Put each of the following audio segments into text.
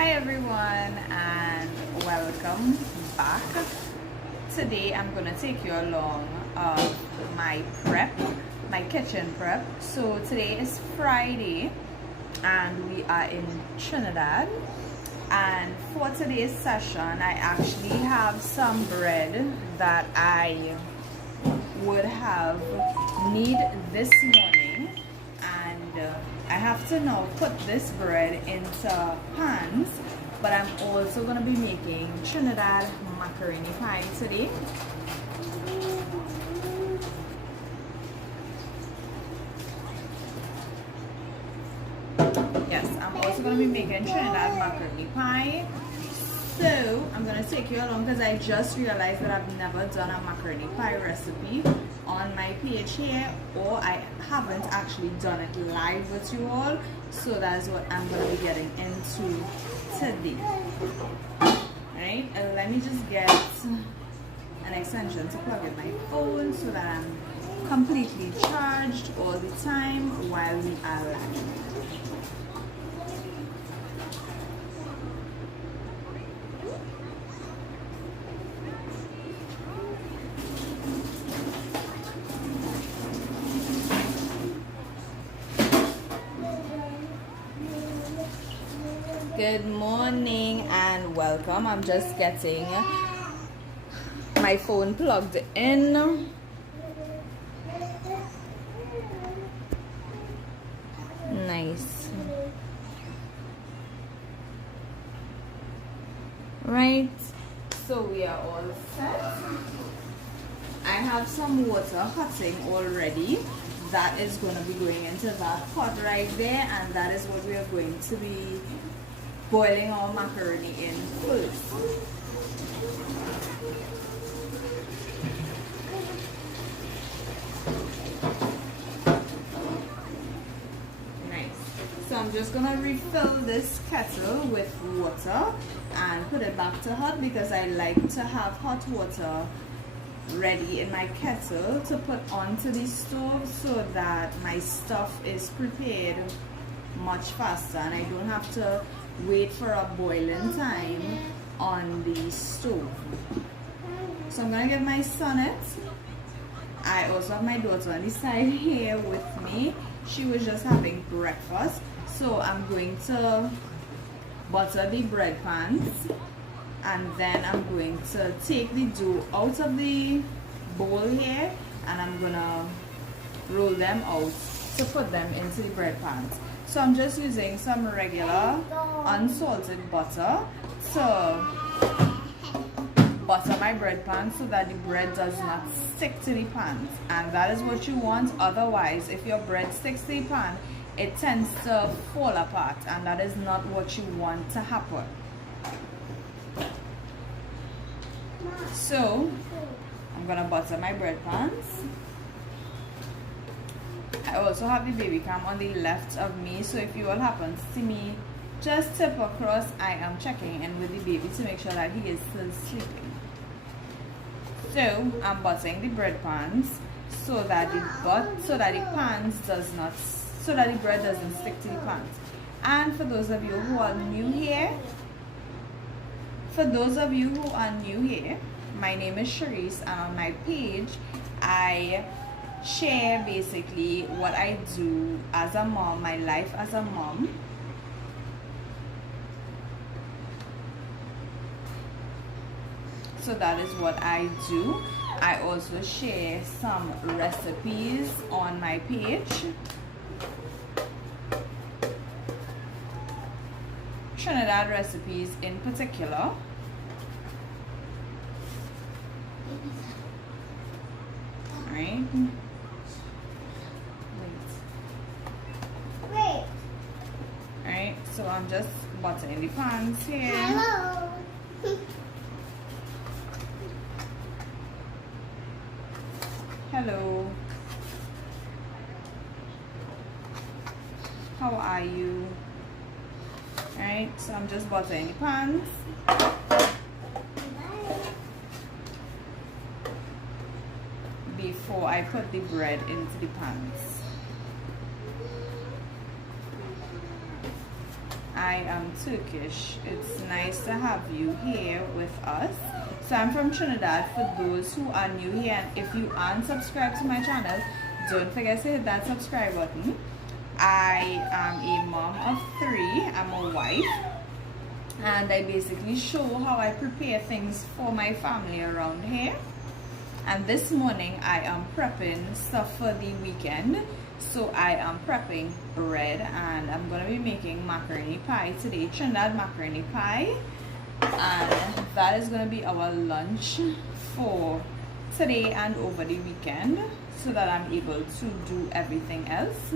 Hi everyone and welcome back. Today I'm gonna take you along my prep, my kitchen prep. So today is Friday and we are in Trinidad, and for today's session I actually have some bread that I would have need this morning, and I have to now put this bread into pans, but I'm also going to be making Trinidad macaroni pie today. Yes, I'm also going to be making Trinidad macaroni pie. So I'm going to take you along because I just realized that I've never done a macaroni pie recipe on my page here, or I haven't actually done it live with you all. So that's what I'm going to be getting into today. Alright, let me just get an extension to plug in my phone so that I'm completely charged all the time while we are live. Good morning and welcome. I'm just getting my phone plugged in. Nice. Right. So we are all set. I have some water hotting already. That is going to be going into that pot right there, and that is what we are going to be boiling our macaroni in first. Nice. So I'm just gonna refill this kettle with water and put it back to hot, because I like to have hot water ready in my kettle to put onto the stove so that my stuff is prepared much faster and I don't have to wait for a boiling time on the stove. So I'm gonna give my son it. I also have my daughter on the side here with me. She was just having breakfast, so I'm going to butter the bread pans, and then I'm going to take the dough out of the bowl here and I'm gonna roll them out to put them into the bread pans. So I'm just using some regular unsalted butter to butter my bread pan so that the bread does not stick to the pans, and that is what you want. Otherwise, if your bread sticks to the pan, it tends to fall apart, and that is not what you want to happen. So I'm gonna butter my bread pans. I also have the baby cam on the left of me, so if you all happen to see me just tip across, I am checking in with the baby to make sure that he is still sleeping. So I'm buttering the bread pans so that the bread doesn't stick to the pans. And for those of you who are new here, my name is Sharice, and on my page I share basically what I do as a mom, my life as a mom. So that is what I do. I also share some recipes on my page. Trinidad recipes in particular. Right. Wait. Alright, so I'm just buttering the pans here. Hello. Hello. How are you? Alright, so I'm just buttering the pans. Before I put the bread into the pans. I am Turkish. It's nice to have you here with us. So I'm from Trinidad. For those who are new here, and if you aren't subscribed to my channel, don't forget to hit that subscribe button. I am a mom of 3. I'm a wife, and I basically show how I prepare things for my family around here. And this morning I am prepping stuff for the weekend. So I am prepping bread, and I'm going to be making macaroni pie today, Trinidad macaroni pie. And that is going to be our lunch for today and over the weekend, so that I'm able to do everything else.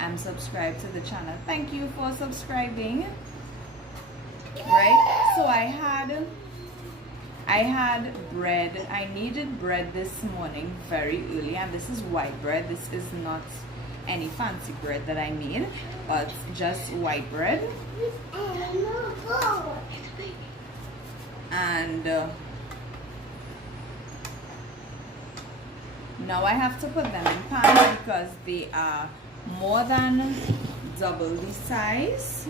I'm subscribed to the channel. Thank you for subscribing. Right, so I had bread. I needed bread this morning very early, and this is white bread. This is not any fancy bread that I need, but just white bread. And now I have to put them in pan because they are more than double the size.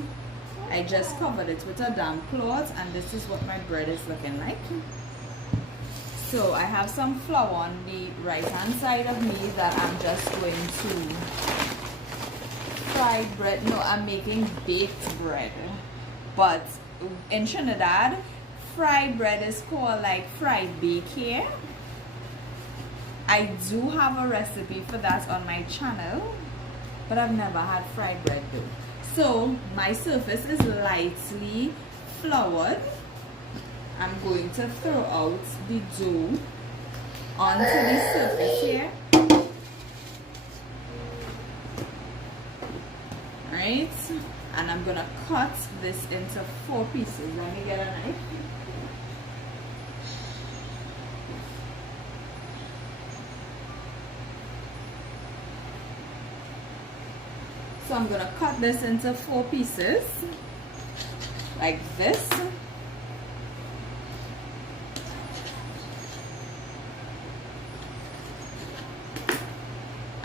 I just covered it with a damp cloth, and this is what my bread is looking like. So I have some flour on the right hand side of me that I'm just going to fry bread. No, I'm making baked bread. But in Trinidad, fried bread is called like fried bake here. I do have a recipe for that on my channel, but I've never had fried bread though. So my surface is lightly floured. I'm going to throw out the dough onto the surface here. Right? And I'm gonna cut this into 4 pieces. Let me get a knife. So I'm gonna cut this into 4 pieces like this.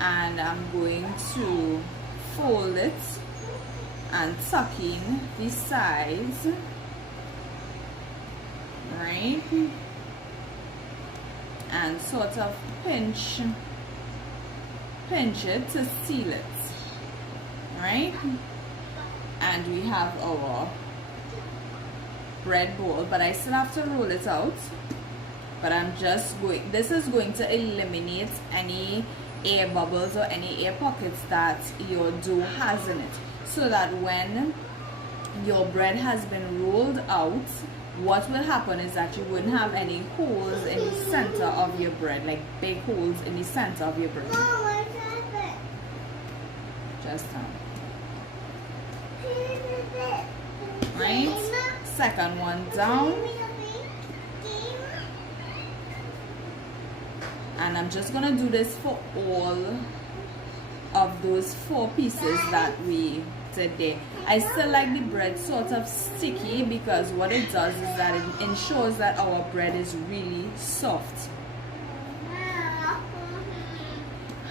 And I'm going to fold it and tuck in the sides, right? And sort of pinch it to seal it, right? And we have our bread bowl, but I still have to roll it out. But I'm just going, this is going to eliminate any air bubbles or any air pockets that your dough has in it, so that when your bread has been rolled out, what will happen is that you wouldn't have any holes in the center of your bread, like big holes in the center of your bread. Just now. Right? Second one down. And I'm just gonna do this for all of those 4 pieces that we did there. I still like the bread sort of sticky, because what it does is that it ensures that our bread is really soft.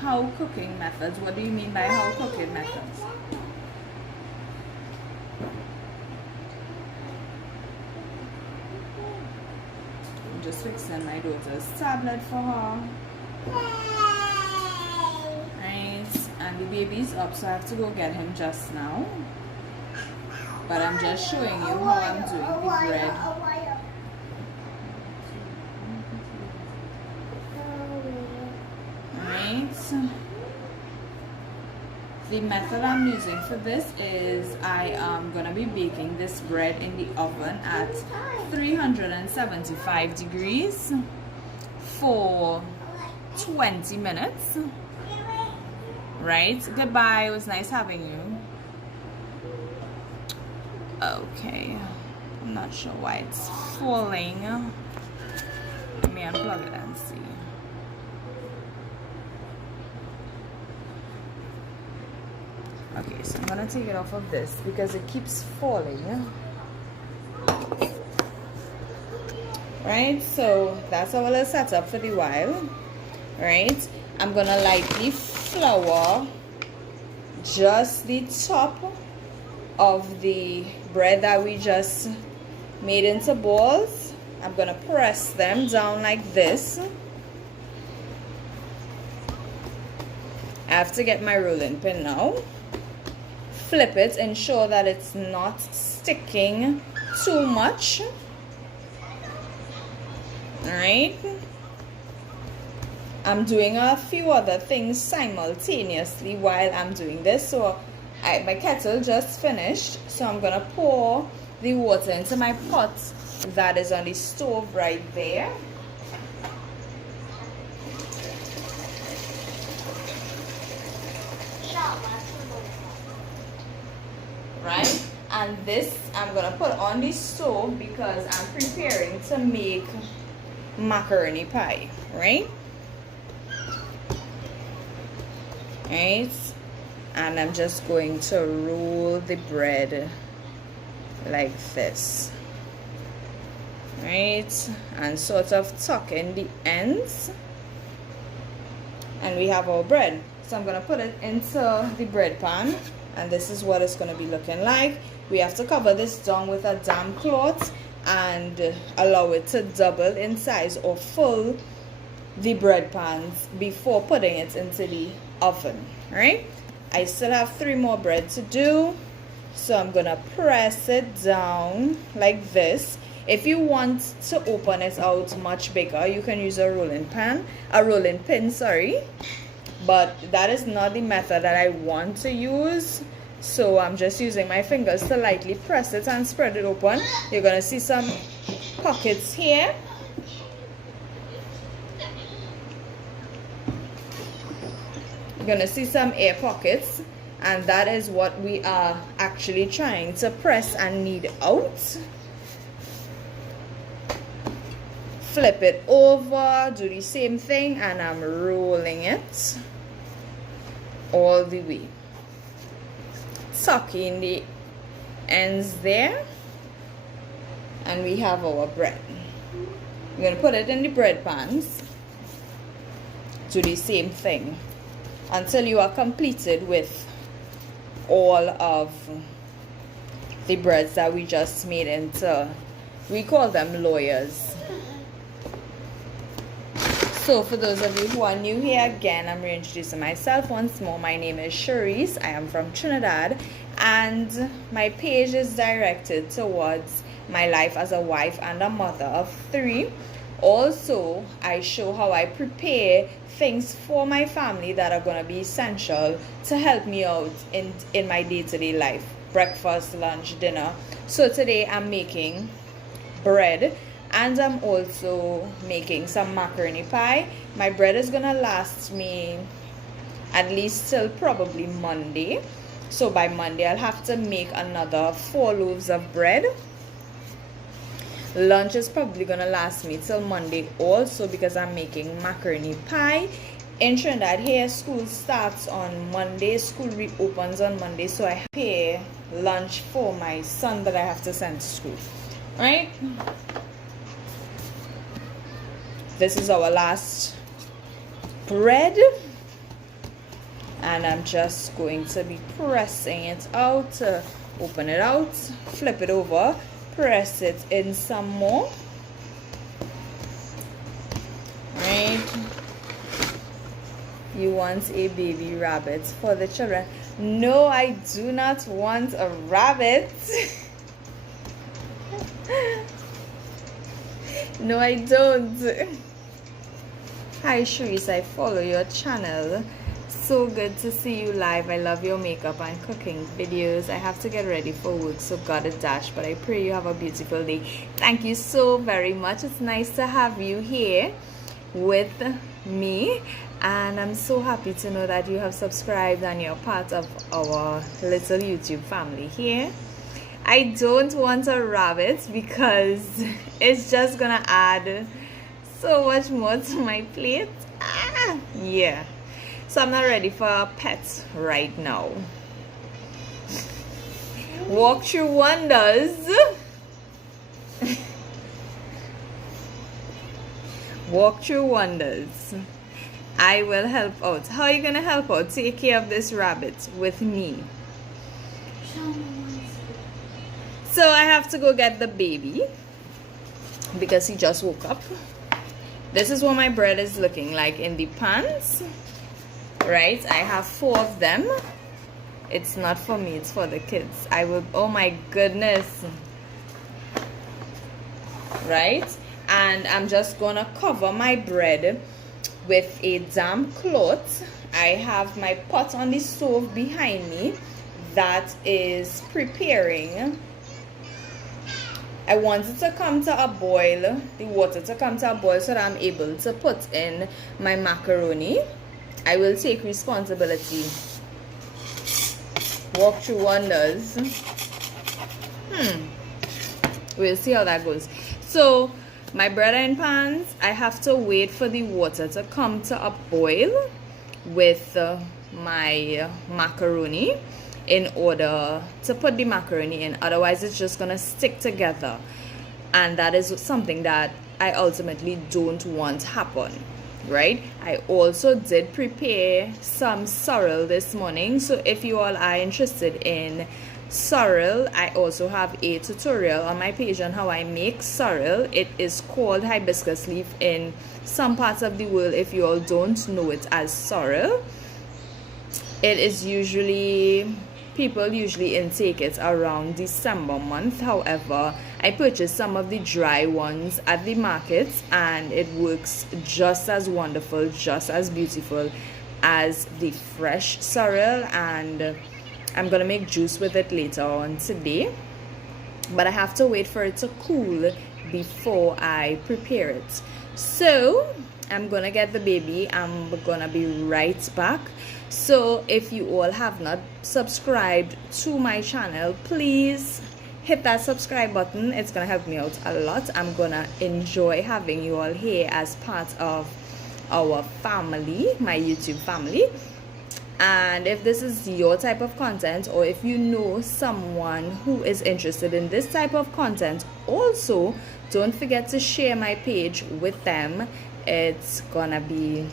How cooking methods? What do you mean by how cooking methods? I'm just fixing my daughter's tablet for her. Right, and the baby's up, so I have to go get him just now. But I'm just showing you how I'm doing the bread. Right. The method I'm using for this is I am going to be baking this bread in the oven at 375 degrees for 20 minutes. Right? Goodbye. It was nice having you. Okay. I'm not sure why it's falling. Let me unplug it and see. Okay, so I'm gonna take it off of this because it keeps falling. Right, so that's our little setup for the while. Right, I'm gonna lightly flour just the top of the bread that we just made into balls. I'm gonna press them down like this. I have to get my rolling pin now. Flip it, ensure that it's not sticking too much. Alright. I'm doing a few other things simultaneously while I'm doing this. So my kettle just finished, so I'm gonna pour the water into my pot that is on the stove right there. Right, and this I'm gonna put on the stove because I'm preparing to make macaroni pie, right? Right, and I'm just going to roll the bread like this, right, and sort of tuck in the ends, and we have our bread. So I'm gonna put it into the bread pan, and this is what it's gonna be looking like. We have to cover this down with a damp cloth and allow it to double in size or fill the bread pans before putting it into the oven. Right, I still have 3 more bread to do, so I'm gonna press it down like this. If you want to open it out much bigger, you can use a rolling pin, sorry, but that is not the method that I want to use. So I'm just using my fingers to lightly press it and spread it open. You're gonna see some pockets here. You're gonna see some air pockets, and that is what we are actually trying to press and knead out. Flip it over, do the same thing, and I'm rolling it all the way. Tuck in the ends there, and we have our bread. We're going to put it in the bread pans. Do the same thing until you are completed with all of the breads that we just made into, we call them lawyers. So for those of you who are new here, again, I'm reintroducing myself once more. My name is Cherise. I am from Trinidad, and my page is directed towards my life as a wife and a mother of 3. Also, I show how I prepare things for my family that are going to be essential to help me out in my day-to-day life. Breakfast, lunch, dinner. So today I'm making bread, and I'm also making some macaroni pie. My bread is gonna last me at least till probably Monday. So by Monday I'll have to make another 4 loaves of bread. Lunch is probably gonna last me till Monday also because I'm making macaroni pie. In Trinidad here, school starts on Monday. School reopens on Monday, so I prepare lunch for my son that I have to send to school. Right? This is our last bread, and I'm just going to be pressing it out, open it out, flip it over, press it in some more. Right? You want a baby rabbit for the children? No, I do not want a rabbit. No, I don't. Hi Cherise, I follow your channel. So good to see you live. I love your makeup and cooking videos. I have to get ready for work, so got a dash, but I pray you have a beautiful day. Thank you so very much. It's nice to have you here with me, and I'm so happy to know that you have subscribed and you're part of our little YouTube family here. I don't want a rabbit because it's just gonna add so much more to my plate. Yeah, so I'm not ready for a pet right now. Walk through wonders. Walk through wonders. I will help out. How are you gonna help out? Take care of this rabbit with me. So I have to go get the baby because he just woke up. This is what my bread is looking like in the pans, right? I have 4 of them. It's not for me, it's for the kids. I will, oh my goodness, right? And I'm just gonna cover my bread with a damp cloth. I have my pot on the stove behind me that is preparing. I want it to come to a boil, the water to come to a boil, so that I'm able to put in my macaroni. I will take responsibility. Walk through wonders. We'll see how that goes. So my bread in pans, I have to wait for the water to come to a boil with my macaroni in order to put the macaroni in. Otherwise it's just gonna stick together, and that is something that I ultimately don't want happen, right? I also did prepare some sorrel this morning, so if you all are interested in sorrel, I also have a tutorial on my page on how I make sorrel. It is called hibiscus leaf in some parts of the world, if you all don't know it as sorrel. It is usually, people usually intake it around December month. However, I purchased some of the dry ones at the markets, and it works just as wonderful, just as beautiful as the fresh sorrel. And I'm gonna make juice with it later on today, but I have to wait for it to cool before I prepare it. So I'm gonna get the baby. I'm gonna be right back. So if you all have not subscribed to my channel, please hit that subscribe button. It's gonna help me out a lot. I'm gonna enjoy having you all here as part of our family, my YouTube family. And if this is your type of content, or if you know someone who is interested in this type of content, also don't forget to share my page with them. It's gonna be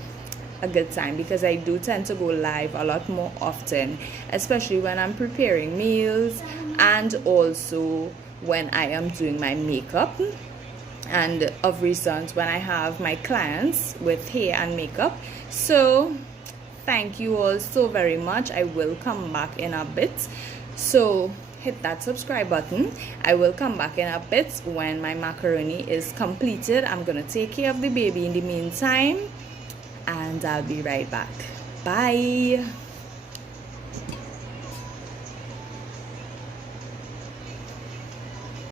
a good time because I do tend to go live a lot more often, especially when I'm preparing meals and also when I am doing my makeup, and of recent when I have my clients with hair and makeup. So thank you all so very much. I will come back in a bit, so hit that subscribe button. I will come back in a bit when my macaroni is completed. I'm gonna take care of the baby in the meantime, and I'll be right back. Bye.